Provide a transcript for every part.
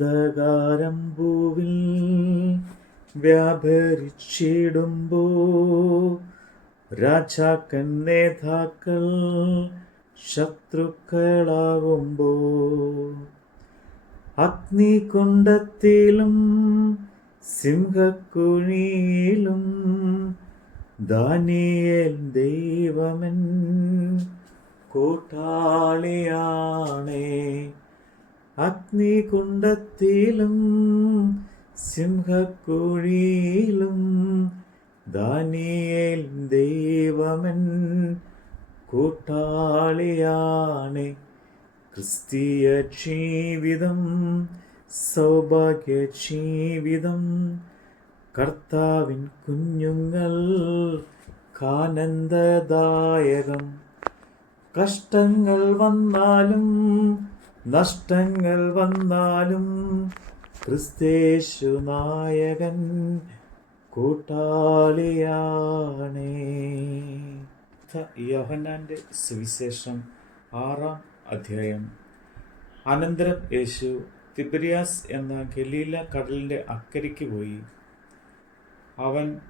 അന്ധകാരം ഭൂവിൽ വ്യാപരിച്ചിടുമ്പോ രാജാക്കൻ നേതാക്കൾ ശത്രുക്കളാകുമ്പോ അഗ്നികുണ്ടത്തിലും സിംഹക്കുഴിയിലും ദാനിയേൽ ദൈവമൻ കൂട്ടാളിയാണേ. അഗ്നികുണ്ടത്തിലും സിംഹക്കുഴിയിലും ദാനിയേൽ ദൈവമൻ കൂട്ടാളിയാണ്. ക്രിസ്തീയ ജീവിതം സൗഭാഗ്യ ജീവിതം കർത്താവിൻ കുഞ്ഞുങ്ങൾ കാനന്ദദായകം കഷ്ടങ്ങൾ വന്നാലും നഷ്ടങ്ങൾ വന്നാലും ക്രിസ്തേശു നായകൻ കൂട്ടാളിയാണേ. യോഹന്നാന്റെ സുവിശേഷം ആറാം അധ്യായം. അനന്തരം യേശു തിബരിയാസ് എന്ന ഗലീല കടലിന്റെ അക്കരയ്ക്ക് പോയി. അവൻ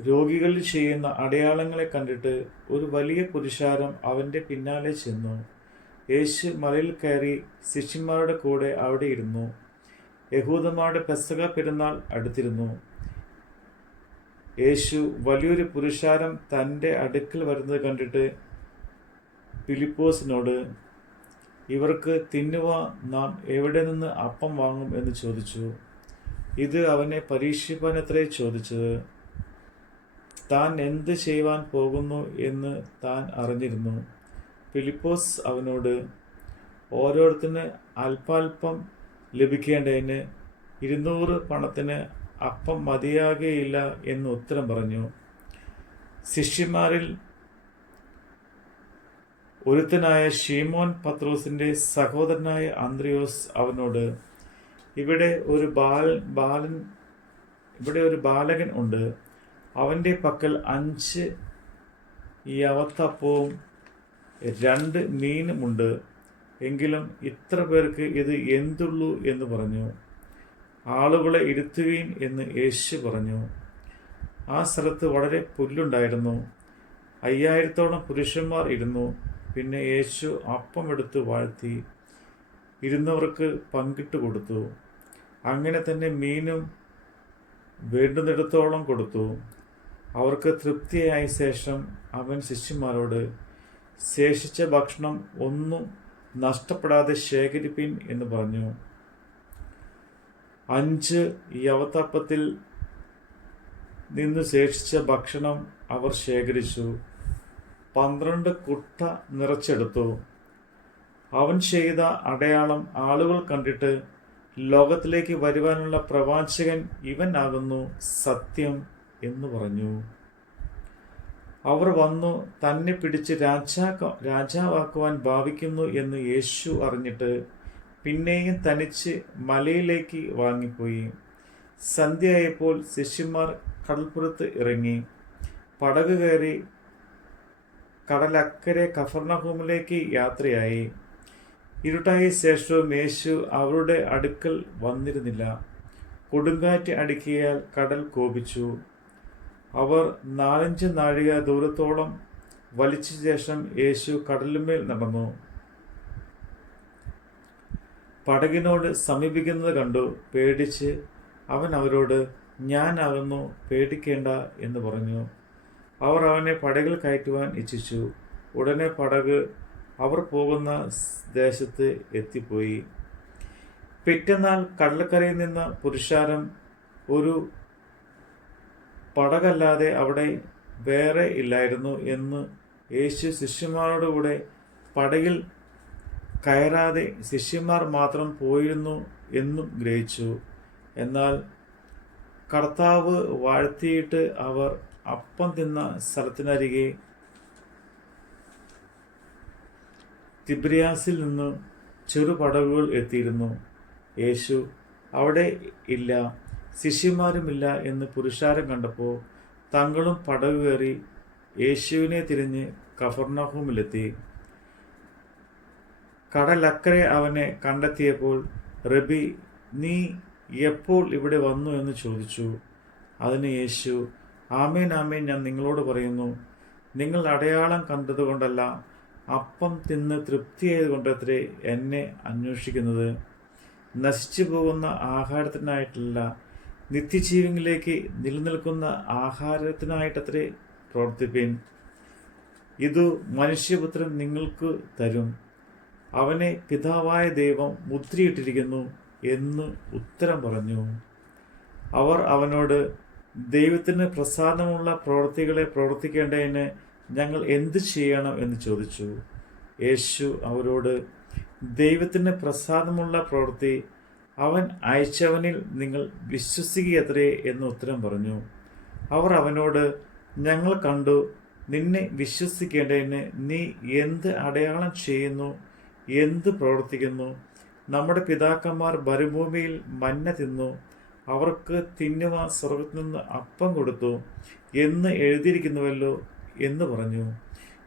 രോഗികളിൽ ചെയ്യുന്ന അടയാളങ്ങളെ കണ്ടിട്ട് ഒരു വലിയ പുരുഷാരം അവന്റെ പിന്നാലെ ചെന്നു. യേശു മലയിൽ കയറി ശിഷ്യന്മാരുടെ കൂടെ അവിടെ ഇരുന്നു. യഹൂദന്മാരുടെ പെസക പെരുന്നാൾ അടുത്തിരുന്നു. യേശു വലിയൊരു പുരുഷാരം തന്റെ അടുക്കൽ വരുന്നത് കണ്ടിട്ട് ഫിലിപ്പോസിനോട് ഇവർക്ക് തിന്നുവ നാം എവിടെ നിന്ന് അപ്പം വാങ്ങും? എന്ന് ചോദിച്ചു. ഇത് അവനെ പരീക്ഷിപ്പാനത്രേ ചോദിച്ചത്. താൻ എന്ത് ചെയ്യുവാൻ പോകുന്നു? എന്ന് താൻ അറിഞ്ഞിരുന്നു. ഫിലിപ്പോസ് അവനോട് ഓരോരുത്തന് അല്പാൽപ്പം ലഭിക്കേണ്ടതിന് ഇരുന്നൂറ് പണത്തിന് അപ്പം മതിയാകുകയില്ല എന്ന് ഉത്തരം പറഞ്ഞു. ശിഷ്യന്മാരിൽ ഒരുത്തനായ ഷീമോൻ പത്രോസിന്റെ സഹോദരനായ അന്ത്രയോസ് അവനോട് ഇവിടെ ഒരു ബാൽ ബാലൻ ഇവിടെ ഒരു ബാലകൻ ഉണ്ട്. അവന്റെ പക്കൽ അഞ്ച് യവത്തപ്പവും രണ്ട് മീനുമുണ്ട്. എങ്കിലും ഇത്ര പേർക്ക് ഇത് എന്തുള്ളൂ എന്ന് പറഞ്ഞു. ആളുകളെ ഇരുത്തുകയും എന്ന് യേശു പറഞ്ഞു. ആ സ്ഥലത്ത് വളരെ പുല്ലുണ്ടായിരുന്നു. അയ്യായിരത്തോളം പുരുഷന്മാർ ഇരുന്നു. പിന്നെ യേശു അപ്പം എടുത്ത് വാഴ്ത്തി. ഇരുന്നവർക്ക് പങ്കിട്ട് കൊടുത്തു. അങ്ങനെ തന്നെ മീനും വേണ്ടുന്നിടത്തോളം കൊടുത്തു. അവർക്ക് തൃപ്തിയായ ശേഷം അവൻ ശിഷ്യന്മാരോട് ശേഷിച്ച ഭക്ഷണം ഒന്നും നഷ്ടപ്പെടാതെ ശേഖരിപ്പിൻ എന്ന് പറഞ്ഞു. അഞ്ച് യവത്തപ്പത്തിൽ നിന്ന് ശേഷിച്ച ഭക്ഷണം അവർ ശേഖരിച്ചു. പന്ത്രണ്ട് കുട്ട നിറച്ചെടുത്തു. അവൻ ചെയ്ത അടയാളം ആളുകൾ കണ്ടിട്ട് ലോകത്തിലേക്ക് വരുവാനുള്ള പ്രവാചകൻ ഇവനാകുന്നു സത്യം എന്ന് പറഞ്ഞു. അവർ വന്നു തന്നെ പിടിച്ച് രാജാക്ക രാജാവാക്കുവാൻ ഭാവിക്കുന്നു എന്ന് യേശു അറിഞ്ഞിട്ട് പിന്നെയും തനിച്ച് മലയിലേക്ക് വാങ്ങിപ്പോയി. സന്ധ്യയായപ്പോൾ ശിഷ്യന്മാർ കടൽപ്പുറത്ത് ഇറങ്ങി. പടക് കയറി കടലക്കരെ കഫർണഹൂമിലേക്ക് യാത്രയായി. ഇരുട്ടായ ശേഷവും യേശു അവരുടെ അടുക്കൽ വന്നിരുന്നില്ല. കൊടുങ്കാറ്റ് അടിക്കിയാൽ കടൽ കോപിച്ചു. അവർ നാലഞ്ച് നാഴിക ദൂരത്തോളം വലിച്ച ശേഷം യേശു കടലുമേൽ നടന്നു. പടകിനോട് സമീപിക്കുന്നത് കണ്ടു. പേടിച്ച് അവൻ അവരോട് ഞാനാകുന്നു പേടിക്കേണ്ട എന്ന് പറഞ്ഞു. അവർ അവനെ പടകിൽ കയറ്റുവാൻ ഇച്ഛിച്ചു. ഉടനെ പടക് അവർ പോകുന്ന ദേശത്ത് എത്തിപ്പോയി. പിറ്റന്നാൾ കടൽക്കരയിൽ നിന്ന് പുരുഷാരം ഒരു പടകല്ലാതെ അവിടെ വേറെ ഇല്ലായിരുന്നു എന്ന് യേശു ശിഷ്യന്മാരോടുകൂടെ പടകിൽ കയറാതെ ശിഷ്യന്മാർ മാത്രം പോയിരുന്നു എന്നും ഗ്രഹിച്ചു. എന്നാൽ കർത്താവ് വാഴ്ത്തിയിട്ട് അവർ അപ്പം തിന്ന സ്ഥലത്തിനരികെ തിബ്രിയാസിൽ നിന്ന് ചെറുപടകുകൾ എത്തിയിരുന്നു. യേശു അവിടെ ഇല്ല. ശിഷ്യന്മാരുമില്ല എന്ന് പുരുഷാരം കണ്ടപ്പോൾ തങ്ങളും പടവ് കയറി യേശുവിനെ തിരിഞ്ഞ് കഫർണഹൂമിലെത്തി കടലക്കരെ അവനെ കണ്ടെത്തിയപ്പോൾ റബി നീ എപ്പോൾ ഇവിടെ വന്നു എന്ന് ചോദിച്ചു. അതിന് യേശു ആമേൻ ആമേൻ ഞാൻ നിങ്ങളോട് പറയുന്നു. നിങ്ങൾ അടയാളം കണ്ടതുകൊണ്ടല്ല അപ്പം തിന്ന് തൃപ്തിയായത് കൊണ്ടത്രേ എന്നെ അന്വേഷിക്കുന്നത്. നശിച്ചു പോകുന്ന ആഹാരത്തിനായിട്ടല്ല നിത്യജീവനിലേക്ക് നിലനിൽക്കുന്ന ആഹാരത്തിനായിട്ടത്രേ പ്രവർത്തിപ്പീൻ. ഇതു മനുഷ്യപുത്രൻ നിങ്ങൾക്ക് തരും. അവനെ പിതാവായ ദൈവം മുദ്രയിട്ടിരിക്കുന്നു എന്ന് ഉത്തരം പറഞ്ഞു. അവർ അവനോട് ദൈവത്തിന് പ്രസാദമുള്ള പ്രവൃത്തികളെ പ്രവർത്തിക്കേണ്ടതിന് ഞങ്ങൾ എന്ത് ചെയ്യണം? എന്ന് ചോദിച്ചു. യേശു അവരോട് ദൈവത്തിന് പ്രസാദമുള്ള പ്രവൃത്തി അവൻ അയച്ചവനിൽ നിങ്ങൾ വിശ്വസിക്കുകയത്രേ എന്ന് ഉത്തരം പറഞ്ഞു. അവർ അവനോട് ഞങ്ങൾ കണ്ടു നിന്നെ വിശ്വസിക്കേണ്ടതിന് നീ എന്ത് അടയാളം ചെയ്യുന്നു എന്ത് പ്രവർത്തിക്കുന്നു? നമ്മുടെ പിതാക്കന്മാർ മരുഭൂമിയിൽ മഞ്ഞ തിന്നു അവർക്ക് തിന്നുവാൻ സ്വർഗത്തിൽ നിന്ന് അപ്പം കൊടുത്തു എന്ന് എഴുതിയിരിക്കുന്നുവല്ലോ എന്ന് പറഞ്ഞു.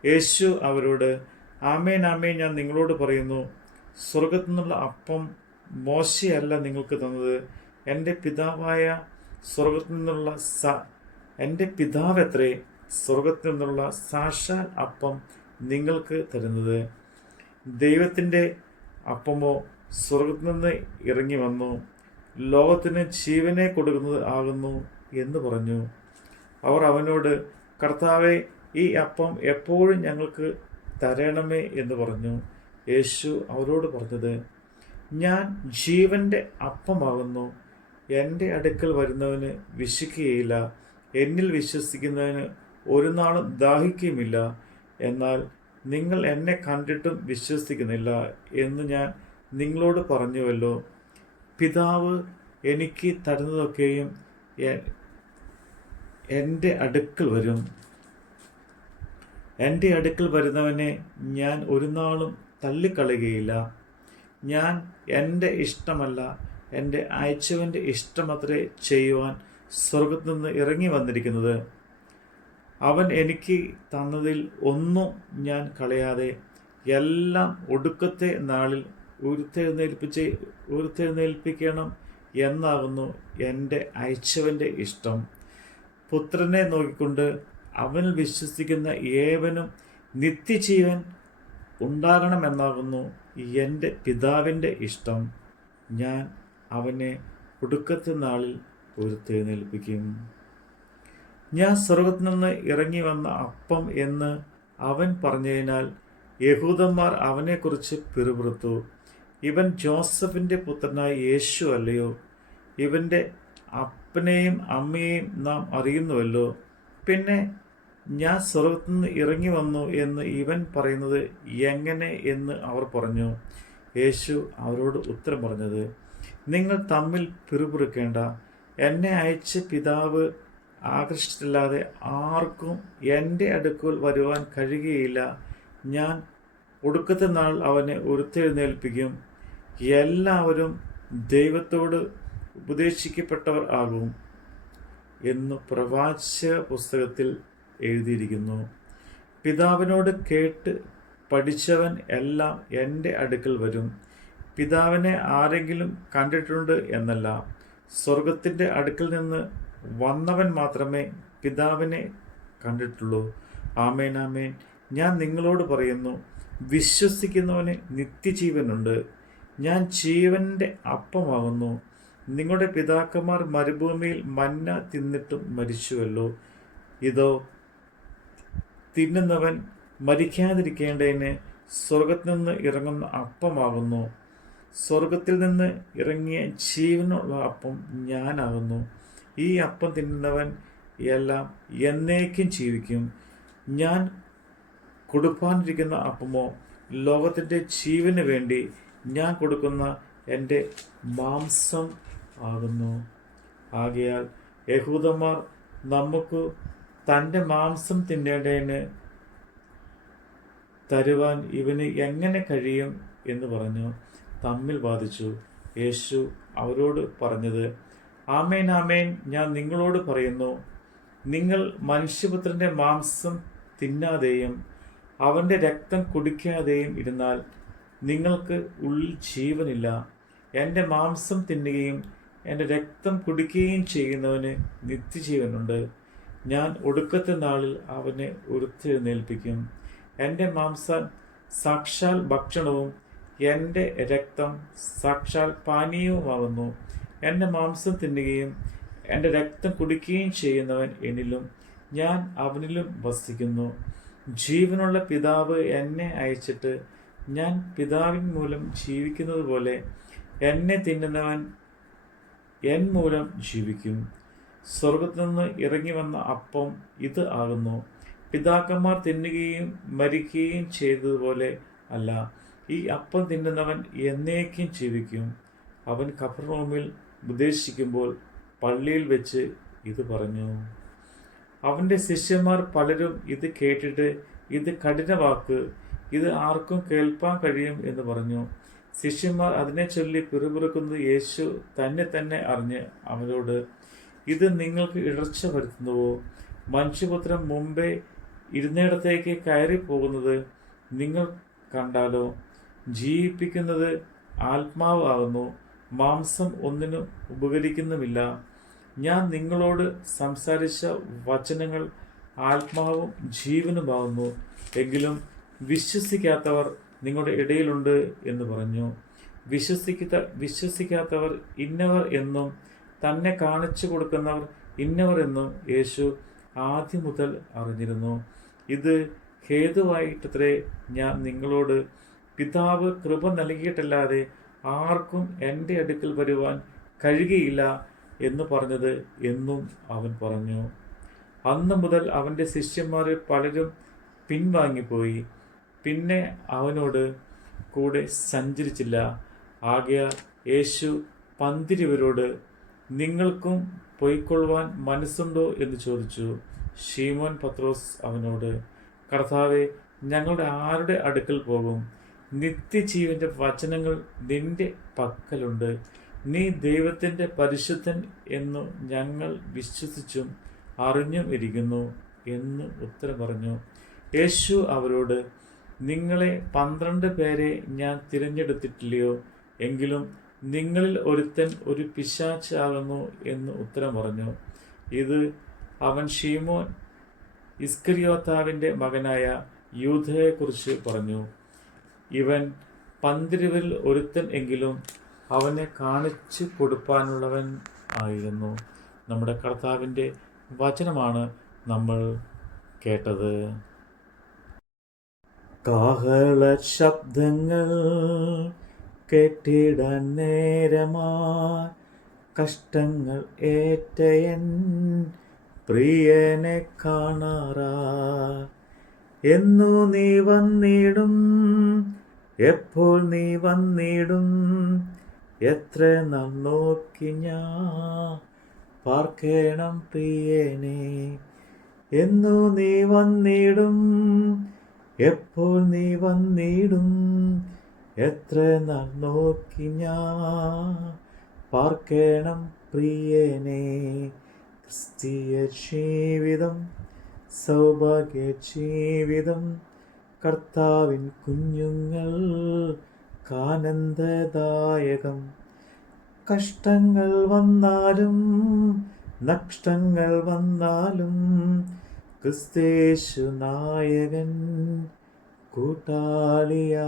യേശു അവരോട് ആമേൻ ആമേൻ ഞാൻ നിങ്ങളോട് പറയുന്നു സ്വർഗത്തു നിന്നുള്ള അപ്പം മോശയല്ല നിങ്ങൾക്ക് തന്നത്. എന്റെ പിതാവായ സ്വർഗത്തിൽ നിന്നുള്ള സ എന്റെ പിതാവ് എത്രേ സ്വർഗത്തിൽ നിന്നുള്ള സാക്ഷാൽ അപ്പം നിങ്ങൾക്ക് തരുന്നത്. ദൈവത്തിന്റെ അപ്പമോ സ്വർഗത്തിൽ നിന്ന് ഇറങ്ങി വന്നു. ലോകത്തിന് ജീവനെ കൊടുക്കുന്നത് ആകുന്നു എന്ന് പറഞ്ഞു. അവർ അവനോട് കർത്താവെ ഈ അപ്പം എപ്പോഴും ഞങ്ങൾക്ക് തരണമേ എന്ന് പറഞ്ഞു. യേശു അവരോട് പറഞ്ഞത് ഞാൻ ജീവന്റെ അപ്പമാകുന്നു. എന്റെ അടുക്കൽ വരുന്നവന് വിശിക്കുകയില്ല. എന്നിൽ വിശ്വസിക്കുന്നവന് ഒരു നാളും ദാഹിക്കുകയുമില്ല. എന്നാൽ നിങ്ങൾ എന്നെ കണ്ടിട്ടും വിശ്വസിക്കുന്നില്ല എന്ന് ഞാൻ നിങ്ങളോട് പറഞ്ഞുവല്ലോ. പിതാവ് എനിക്ക് തരുന്നതൊക്കെയും എന്റെ അടുക്കൽ വരും. എന്റെ അടുക്കൽ വരുന്നവനെ ഞാൻ ഒരു നാളും തള്ളിക്കളയുകയില്ല. ഞാൻ എന്റെ ഇഷ്ടമല്ല എന്റെ അയച്ചവന്റെ ഇഷ്ടമത്രേ ചെയ്യുവാൻ സ്വർഗത്തു നിന്ന് ഇറങ്ങി വന്നിരിക്കുന്നത്. അവൻ എനിക്ക് തന്നതിൽ ഒന്നും ഞാൻ കളയാതെ എല്ലാം ഒടുക്കത്തെ നാളിൽ ഉരുത്തെഴുന്നേൽപ്പിച്ച് ഉരുത്തെഴുന്നേൽപ്പിക്കണം എന്നാകുന്നു എന്റെ അയച്ചവന്റെ ഇഷ്ടം. പുത്രനെ നോക്കിക്കൊണ്ട് അവനിൽ വിശ്വസിക്കുന്ന ഏവനും നിത്യജീവൻ ഉണ്ടാകണമെന്നാകുന്നു എന്റെ പിതാവിന്റെ ഇഷ്ടം. ഞാൻ അവനെ ഒടുക്കത്തെ നാളിൽ ഉയർത്തെഴുന്നേൽപ്പിക്കും ഞാൻ സ്വർഗത്തിൽ നിന്ന് ഇറങ്ങി വന്ന അപ്പം എന്ന് അവൻ പറഞ്ഞതിനാൽ യഹൂദന്മാർ അവനെക്കുറിച്ച് പിറുപിറുത്തു. ഇവൻ ജോസഫിന്റെ പുത്രനായ യേശു അല്ലയോ? ഇവന്റെ അപ്പനെയും അമ്മയെയും നാം അറിയുന്നുവല്ലോ. പിന്നെ ഞാൻ സ്വർഗത്തിൽ നിന്ന് ഇറങ്ങി വന്നു എന്ന് ഇവൻ പറയുന്നത് എങ്ങനെ എന്ന് അവർ പറഞ്ഞു. യേശു അവരോട് ഉത്തരം പറഞ്ഞത് നിങ്ങൾ തമ്മിൽ പിറുപിറുക്കേണ്ട. എന്നെ അയച്ച പിതാവ് ആകർഷിച്ചില്ലാതെ ആർക്കും എന്റെ അടുക്കൽ വരുവാൻ കഴിയുകയില്ല. ഞാൻ ഒടുക്കത്തെ നാൾ അവനെ ഉരുത്തെഴുന്നേൽപ്പിക്കും. എല്ലാവരും ദൈവത്തോട് ഉപദേശിക്കപ്പെട്ടവർ ആകും. എന്ന് പ്രവാചക പുസ്തകത്തിൽ എഴുതിയിരിക്കുന്നു. പിതാവിനോട് കേട്ട് പഠിച്ചവൻ എല്ലാം എന്റെ അടുക്കൽ വരും. പിതാവിനെ ആരെങ്കിലും കണ്ടിട്ടുണ്ട് എന്നല്ല. സ്വർഗത്തിന്റെ അടുക്കൽ നിന്ന് വന്നവൻ മാത്രമേ പിതാവിനെ കണ്ടിട്ടുള്ളൂ. ആമേൻ ആമേൻ. ഞാൻ നിങ്ങളോട് പറയുന്നു വിശ്വസിക്കുന്നവന് നിത്യജീവനുണ്ട്. ഞാൻ ജീവന്റെ അപ്പമാകുന്നു. നിങ്ങളുടെ പിതാക്കന്മാർ മരുഭൂമിയിൽ മന്ന തിന്നിട്ടും മരിച്ചുവല്ലോ. ഇതോ തിന്നുന്നവൻ മരിക്കാതിരിക്കേണ്ടതിന് സ്വർഗത്തിൽ നിന്ന് ഇറങ്ങുന്ന അപ്പമാകുന്നു. സ്വർഗത്തിൽ നിന്ന് ഇറങ്ങിയ ജീവനുള്ള അപ്പം ഞാനാകുന്നു. ഈ അപ്പം തിന്നുന്നവൻ എല്ലാം എന്നേക്കും ജീവിക്കും. ഞാൻ കൊടുക്കാനിരിക്കുന്ന അപ്പമോ ലോകത്തിന്റെ ജീവന് വേണ്ടി ഞാൻ കൊടുക്കുന്ന എന്റെ മാംസം ആകുന്നു. ആകയാൽ യഹൂദന്മാർ നമുക്ക് തന്റെ മാംസം തിന്നേണ്ടതിന് തരുവാൻ ഇവന് എങ്ങനെ കഴിയും എന്ന് പറഞ്ഞു. തമ്മിൽ വാദിച്ചു. യേശു അവരോട് പറഞ്ഞത് ആമേൻ ആമേൻ ഞാൻ നിങ്ങളോട് പറയുന്നു. നിങ്ങൾ മനുഷ്യപുത്രന്റെ മാംസം തിന്നാതെയും അവന്റെ രക്തം കുടിക്കാതെയും ഇരുന്നാൽ നിങ്ങൾക്ക് ഉള്ളിൽ ജീവനില്ല. എന്റെ മാംസം തിന്നുകയും എന്റെ രക്തം കുടിക്കുകയും ചെയ്യുന്നവന് നിത്യജീവനുണ്ട്. ഞാൻ ഒടുക്കത്തെ നാളിൽ അവനെ ഉരുത്തിരുന്നേൽപ്പിക്കും എന്റെ മാംസം സാക്ഷാൽ ഭക്ഷണവും എന്റെ രക്തം സാക്ഷാൽ പാനീയവുമാകുന്നു എന്റെ മാംസം തിന്നുകയും എന്റെ രക്തം കുടിക്കുകയും ചെയ്യുന്നവൻ എന്നിലും ഞാൻ അവനിലും വസിക്കുന്നു. ജീവനുള്ള പിതാവ് എന്നെ അയച്ചിട്ട് ഞാൻ പിതാവിൻ മൂലം ജീവിക്കുന്നത് പോലെ എന്നെ തിന്നുന്നവൻ എൻ മൂലം ജീവിക്കും. സ്വർഗത്തു നിന്ന് ഇറങ്ങി വന്ന അപ്പം ഇത് ആകുന്നു. പിതാക്കന്മാർ തിന്നുകയും മരിക്കുകയും ചെയ്തതുപോലെ അല്ല ഈ അപ്പം തിന്നുന്നവൻ എന്നേക്കും ജീവിക്കും. അവൻ കഫർനോമിൽ ഉപദേശിക്കുമ്പോൾ പള്ളിയിൽ വെച്ച് ഇത് പറഞ്ഞു. അവന്റെ ശിഷ്യന്മാർ പലരും ഇത് കേട്ടിട്ട് ഇത് കഠിന വാക്ക് ഇത് ആർക്കും കേൾപ്പാൻ കഴിയും എന്ന് പറഞ്ഞു. ശിഷ്യന്മാർ അതിനെ ചൊല്ലി പിറുപിറുക്കുന്നത് യേശു തന്നെ തന്നെ അറിഞ്ഞ് അവരോട് ഇത് നിങ്ങൾക്ക് ഇടർച്ച വരുത്തുന്നുവോ? മനുഷ്യപുത്രൻ മുമ്പേ ഇരുന്നിടത്തേക്ക് കയറി പോകുന്നത് നിങ്ങൾ കണ്ടാലോ? ജീവിപ്പിക്കുന്നത് ആത്മാവ് ആകുന്നു മാംസം ഒന്നിനും ഉപകരിക്കുന്നുമില്ല. ഞാൻ നിങ്ങളോട് സംസാരിച്ച വചനങ്ങൾ ആത്മാവും ജീവനുമാകുന്നു എങ്കിലും വിശ്വസിക്കാത്തവർ നിങ്ങളുടെ ഇടയിലുണ്ട് എന്ന് പറഞ്ഞു. വിശ്വസിക്കാത്ത വിശ്വസിക്കാത്തവർ ഇന്നവർ എന്നും തന്നെ കാണിച്ചു കൊടുക്കുന്നവർ ഇന്നവർ എന്നും യേശു ആദ്യം മുതൽ അറിഞ്ഞിരുന്നു. ഇത് ഹേതുവായിട്ടത്രേ ഞാൻ നിങ്ങളോട് പിതാവ് കൃപ നൽകിയിട്ടല്ലാതെ ആർക്കും എന്റെ അടുക്കൽ വരുവാൻ കഴിയുകയില്ല എന്ന് പറഞ്ഞത് എന്നും അവൻ പറഞ്ഞു. അന്ന് മുതൽ അവന്റെ ശിഷ്യന്മാർ പലരും പിൻവാങ്ങിപ്പോയി. പിന്നെ അവനോട് കൂടെ സഞ്ചരിച്ചില്ല. ആകയാൽ യേശു പന്തിരിവരോട് നിങ്ങൾക്കും പൊയ്ക്കൊള്ളുവാൻ മനസ്സുണ്ടോ എന്ന് ചോദിച്ചു. ഷീമോൻ പത്രോസ് അവനോട് കർത്താവെ ഞങ്ങളുടെ ആരുടെ അടുക്കൽ പോകും? നിത്യജീവന്റെ വചനങ്ങൾ നിന്റെ പക്കലുണ്ട്. നീ ദൈവത്തിന്റെ പരിശുദ്ധൻ എന്നു ഞങ്ങൾ വിശ്വസിച്ചും അറിഞ്ഞും ഇരിക്കുന്നു എന്ന് ഉത്തരം പറഞ്ഞു. യേശു അവരോട് നിങ്ങളെ പന്ത്രണ്ട് പേരെ ഞാൻ തിരഞ്ഞെടുത്തിട്ടില്ലയോ? എങ്കിലും നിങ്ങളിൽ ഒരുത്തൻ ഒരു പിശാച്ചാകുന്നു എന്ന് ഉത്തരം പറഞ്ഞു ഇത് അവൻ ഷീമോൻ ഇസ്കരിയോത്താവിന്റെ മകനായ യൂധയെക്കുറിച്ച് പറഞ്ഞു. ഇവൻ പന്തിരുവിൽ ഒരുത്തൻ എങ്കിലും അവനെ കാണിച്ചു കൊടുപ്പാനുള്ളവൻ ആയിരുന്നു. നമ്മുടെ കർത്താവിന്റെ വചനമാണ് നമ്മൾ കേട്ടത്. കാഹള ശബ്ദങ്ങൾ കെട്ടിടാൻ നേരമാ കഷ്ടങ്ങൾ ഏറ്റയൻ പ്രിയനെ കാണാറാ. എന്നു നീ വന്നിടും എപ്പോൾ നീ വന്നിടും എത്ര നാം നോക്കി ഞാൻ പാർക്കേണം പ്രിയനെ. എന്നു നീ വന്നിടും എപ്പോൾ നീ വന്നിടും എത്ര നോക്കി ഞാൻ പാർക്കേണം പ്രിയനെ. ക്രിസ്തീയ ജീവിതം സൗഭാഗ്യ ജീവിതം കർത്താവിൻ കുഞ്ഞുങ്ങൾ കാനന്ദദായകം കഷ്ടങ്ങൾ വന്നാലും നഷ്ടങ്ങൾ വന്നാലും ക്രിസ്തേശു നായകൻ കൂട്ടാളിയാണേ